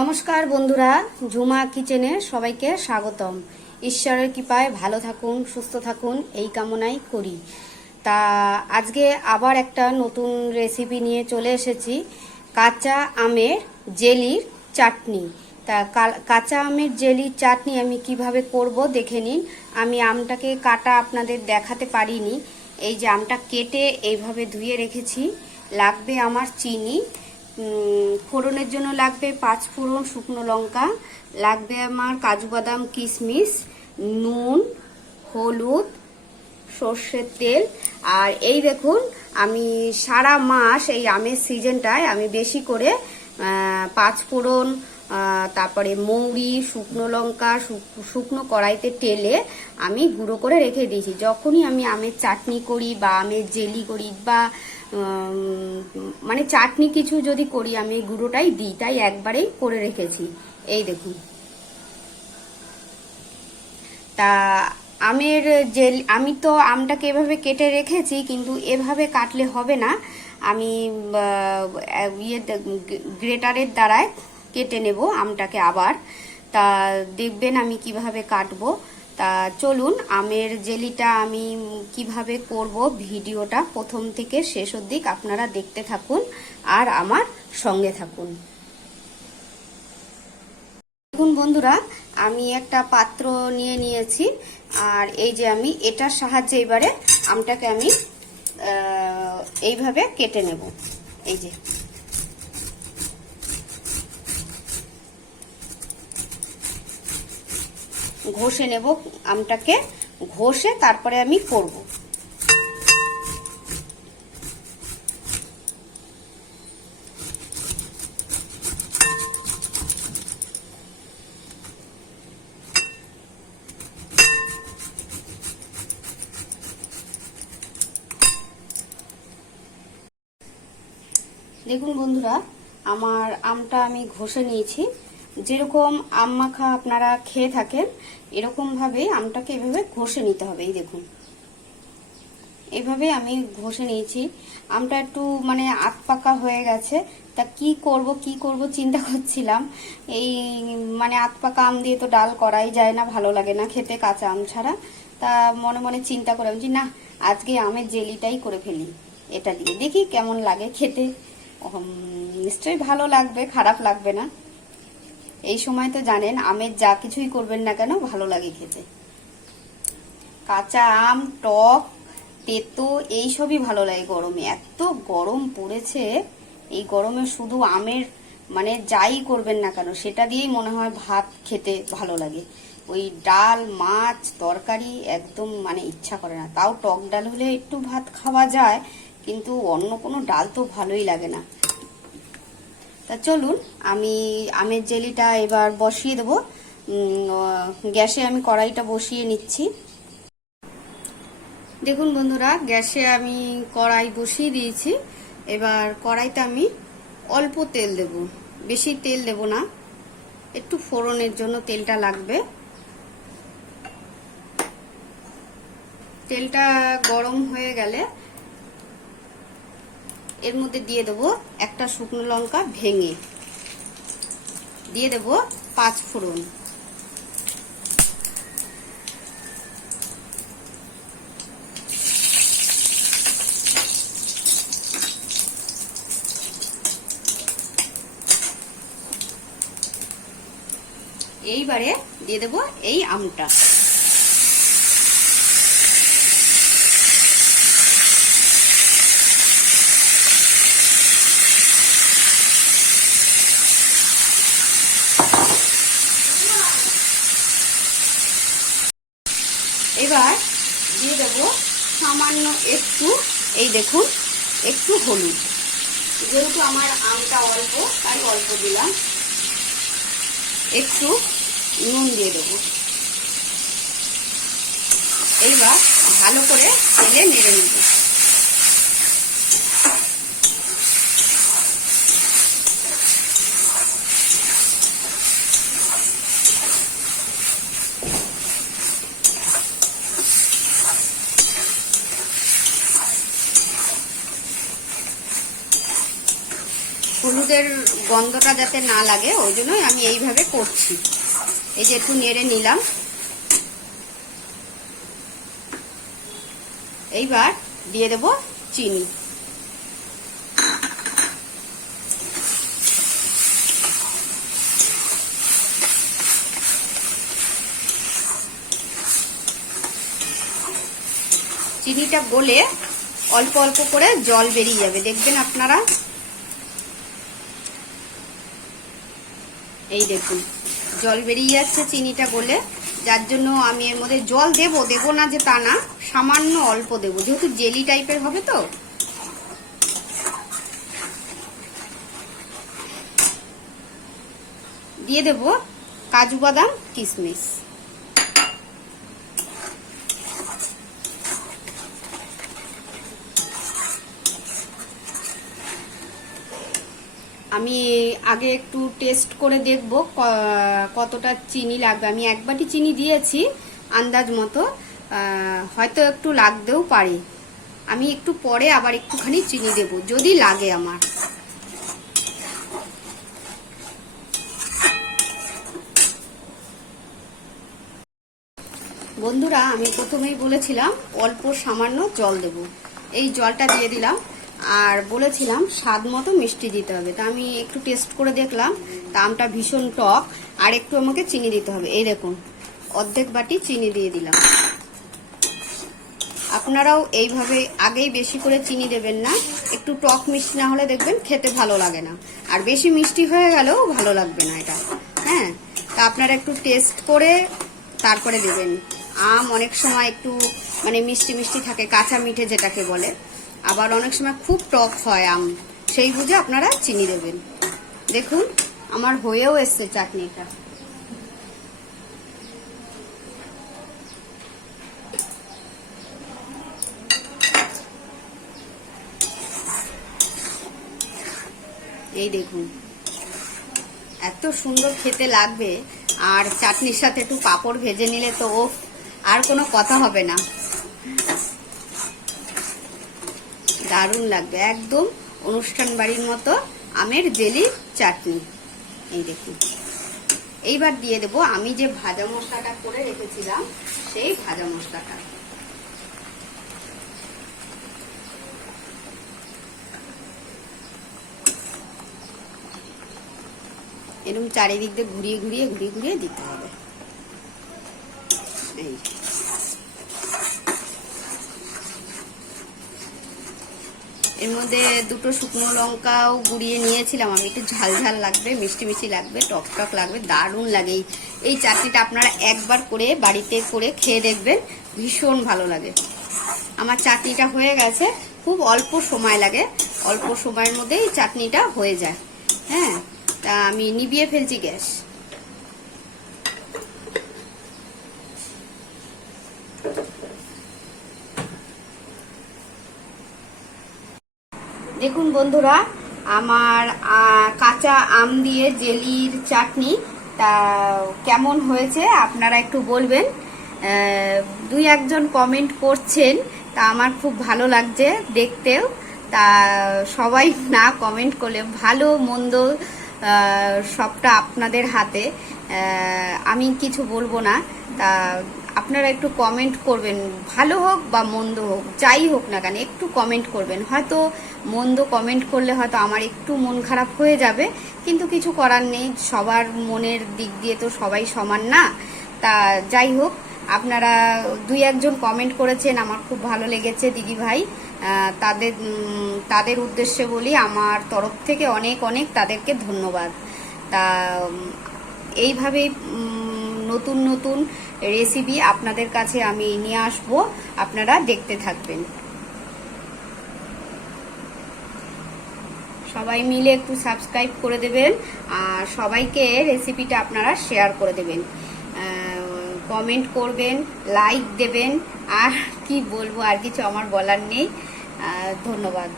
নমস্কার বন্ধুরা, ঝুমা কিচেনে সবাইকে স্বাগতম। ঈশ্বরের কৃপায় ভালো থাকুন, সুস্থ থাকুন এই কামনাই করি। তা আজকে আবার একটা নতুন রেসিপি নিয়ে চলে এসেছি, কাঁচা আমের জেলির চাটনি। তা কাঁচা আমের জেলির চাটনি আমি কিভাবে করব দেখে নিন। আমি আমটাকে কাটা আপনাদের দেখাতে পারিনি। এই যে আমটা কেটে এইভাবে ধুয়ে রেখেছি। লাগবে আমার চিনি, ফোড়নের জন্য লাগবে 5 ফোড়ন, শুকনো লঙ্কা, লাগবে আমার কাজু বাদাম কিশমিশ, নুন, হলুদ, সর্ষের তেল। আর এই দেখুন, আমি সারা মাস এই আমের সিজনটায় আমি বেশি করে 5 ফোড়ন, তারপরে মৌরি, শুকনো লঙ্কা শুকনো কড়াইতে টেলে আমি গুঁড়ো করে রেখে দিয়েছি। যখনই আমি আমের চাটনি করি বা আমের জেলি করি বা মানে চাটনি কিছু যদি করি, আমি গুঁড়োটাই দিই, তাই একবারেই করে রেখেছি। এই দেখুন, তা আমের জেল আমি তো আমটাকে এভাবে কেটে রেখেছি, কিন্তু এভাবে কাটলে হবে না। আমি গ্রেটারের দ্বারায় কেটে নেব আমটাকে আবার। তা দেখবেন আমি কিভাবে কাটবো। তা চলুন, আমের জেলিটা আমি কিভাবে করব ভিডিওটা প্রথম থেকে শেষ অবধি আপনারা দেখতে থাকুন আর আমার সঙ্গে থাকুন। দেখুন বন্ধুরা, আমি একটা পাত্র নিয়ে নিয়েছি, আর এই যে আমি এটার সাহায্যে এবারে আমটাকে আমি এইভাবে কেটে নেব। এই যে ঘষে নেব আমটাকে, ঘষে তারপরে আমি করব। দেখুন বন্ধুরা, আমার আমটা আমি ঘষে নিয়েছি। যেরকম আম মাখা আপনারা খেয়ে থাকেন, এরকম ভাবে আমটাকে এভাবে ঘষে নিতে হবে। এই দেখুন, এইভাবে আমি ঘষে নিয়েছি। আমটা একটু মানে আধ পাকা হয়ে গেছে। তা কি করব চিন্তা করছিলাম। এই মানে আধ পাকা আম দিয়ে তো ডাল করাই যায় না, ভালো লাগে না খেতে কাঁচা আম ছাড়া। তা মনে মনে চিন্তা করে আমি না, আজকে আমের জেলিটাই করে ফেলি। এটা দিয়ে দেখি কেমন লাগে খেতে। নিশ্চয়ই ভালো লাগবে, খারাপ লাগবে না। এই সময় তো জানেন, আমের যা কিছুই করবেন না কেন ভালো লাগে খেতে। কাঁচা আম, টক, তেতো এইসবই ভালো লাগে গরমে। এত গরম পড়েছে, এই গরমে শুধু আমের মানে যাই করবেন না কেন সেটা দিয়েই মনে হয় ভাত খেতে ভালো লাগে। ওই ডাল, মাছ, তরকারি একদম মানে ইচ্ছা করে না। তাও টক ডাল হলে একটু ভাত খাওয়া যায়, কিন্তু অন্য কোনো ডাল তো ভালোই লাগে না। তা চলুন, আমি আমের জেলিটা এবার বসিয়ে দেবো। গ্যাসে আমি কড়াইটা বসিয়ে নিচ্ছি। দেখুন বন্ধুরা, গ্যাসে আমি কড়াই বসিয়ে দিয়েছি। এবার কড়াইতে আমি অল্প তেল দেব, বেশি তেল দেব না, একটু ফোড়নের জন্য তেলটা লাগবে। তেলটা গরম হয়ে গেলে এর মধ্যে দিয়ে দেব একটা শুকনো লঙ্কা ভেঙে, দিয়ে দেব 5 ফোড়ন, এইবারে দিয়ে দেব এই আমটা। এবার দিয়ে দেব সামান্য একটু, এই দেখুন, একটু হলুদ। যেহেতু আমার আমটা অল্প তাই অল্প দিলাম। একটু নুন দিয়ে দেব। এইবার ভালো করে তেলে নেড়ে নেব। হলুদ হলুদের গন্ধটা যাতে না লাগে ওই জন্যই আমি এইভাবে করছি। এই যে একটু নেড়ে নিলাম। এইবার দিয়ে দেব চিনি। চিনিটা গলে অল্প অল্প করে জল বেরিয়ে যাবে, দেখবেন আপনারা। এই দেখুন জল বেরিয়ে যাচ্ছে চিনিটা গলে, যার জন্য আমি এর মধ্যে জল দেব না যে তা না, সামান্য অল্প দেব, যেহেতু জেলি টাইপের হবে। তো দিয়ে দেব কাজু বাদাম কিশমিশ। আমি আগে একটু টেস্ট করে দেখব কতটা চিনি লাগবে। আমি এক বাটি চিনি দিয়েছি আন্দাজ মতো, হয়তো একটু লাগতেও পারে। আমি একটু পরে আবার একটুখানি চিনি দেব যদি লাগে আমার। বন্ধুরা, আমি প্রথমেই বলেছিলাম অল্প সামান্য জল দেব, এই জলটা দিয়ে দিলাম। আর বলেছিলাম স্বাদ মতো মিষ্টি দিতে হবে, তা আমি একটু টেস্ট করে দেখলাম, তা আমটা ভীষণ টক, আর একটু আমাকে চিনি দিতে হবে। এই দেখুন অর্ধেক বাটি চিনি দিয়ে দিলাম। আপনারাও এইভাবে আগেই বেশি করে চিনি দেবেন না, একটু টক মিষ্টি না হলে দেখবেন খেতে ভালো লাগে না, আর বেশি মিষ্টি হয়ে গেলেও ভালো লাগবে না এটা। হ্যাঁ, তা আপনারা একটু টেস্ট করে তারপরে দেবেন। আম অনেক সময় একটু মানে মিষ্টি মিষ্টি থাকে, কাঁচা মিঠে যেটাকে বলে, আবার অনেক সময় খুব টক হয় আম, সেই বুঝে আপনারা চিনি দেবেন। দেখুন আমার হয়েও এসছে চাটনিটা। এই দেখুন এত সুন্দর খেতে লাগবে, আর চাটনির সাথে একটু পাঁপড় ভেজে নিলে তো ও আর কোনো কথা হবে না, দারুণ লাগবে, একদম অনুষ্ঠান বাড়ির মতো আমের জেলি চাটনি। এই দেখুন এইবার দিয়ে দেব আমি যে ভাজা মশলাটা করে রেখেছিলাম সেই ভাজা মশলাটা। এরকম চারিদিক দিয়ে ঘুরিয়ে ঘুরিয়ে দিতে হবে। এই এর মধ্যে দুটো শুকনো লঙ্কাও গুঁড়িয়ে নিয়েছিলাম আমি, একটু ঝাল ঝাল লাগবে, মিষ্টি মিষ্টি লাগবে, টক টক লাগবে, দারুণ লাগে। এই চাটনিটা আপনারা একবার করে বাড়িতে করে খেয়ে দেখবেন, ভীষণ ভালো লাগে। আমার চাটনিটা হয়ে গেছে, খুব অল্প সময় লাগে, অল্প সময়ের মধ্যে এই চাটনিটা হয়ে যায়। হ্যাঁ, তা আমি নিভিয়ে ফেলছি গ্যাস। দেখুন বন্ধুরা, আমার কাঁচা আম দিয়ে জেলির চাটনি তা কেমন হয়েছে আপনারা একটু বলবেন। দুই একজন কমেন্ট করছেন, তা আমার খুব ভালো লাগছে দেখতেও। তা সবাই না কমেন্ট করলে, ভালো মন্দ সবটা আপনাদের হাতে, আমি কিছু বলবো না। তা আপনারা একটু কমেন্ট করবেন, ভালো হোক বা মন্দ হোক, যাই হোক না কেন একটু কমেন্ট করবেন। হয়তো মন্দ কমেন্ট করলে হয়তো আমার একটু মন খারাপ হয়ে যাবে, কিন্তু কিছু করার নেই, সবার মনের দিক দিয়ে তো সবাই সমান না। তা যাই হোক, আপনারা দুই একজন কমেন্ট করেছেন, আমার খুব ভালো লেগেছে দিদি ভাই। তাদের উদ্দেশ্যে বলি আমার তরফ থেকে অনেক অনেক তাদেরকে ধন্যবাদ। তা এইভাবেই নতুন নতুন রেসিপি আপনাদের কাছে আমি নিয়ে আসব, আপনারা দেখতে থাকবেন। সবাই মিলে একটু সাবস্ক্রাইব করে দেবেন, আর সবাইকে রেসিপিটা আপনারা শেয়ার করে দেবেন, কমেন্ট করবেন, লাইক দেবেন। আর কি বলবো, আর কিছু আমার বলার নেই। ধন্যবাদ।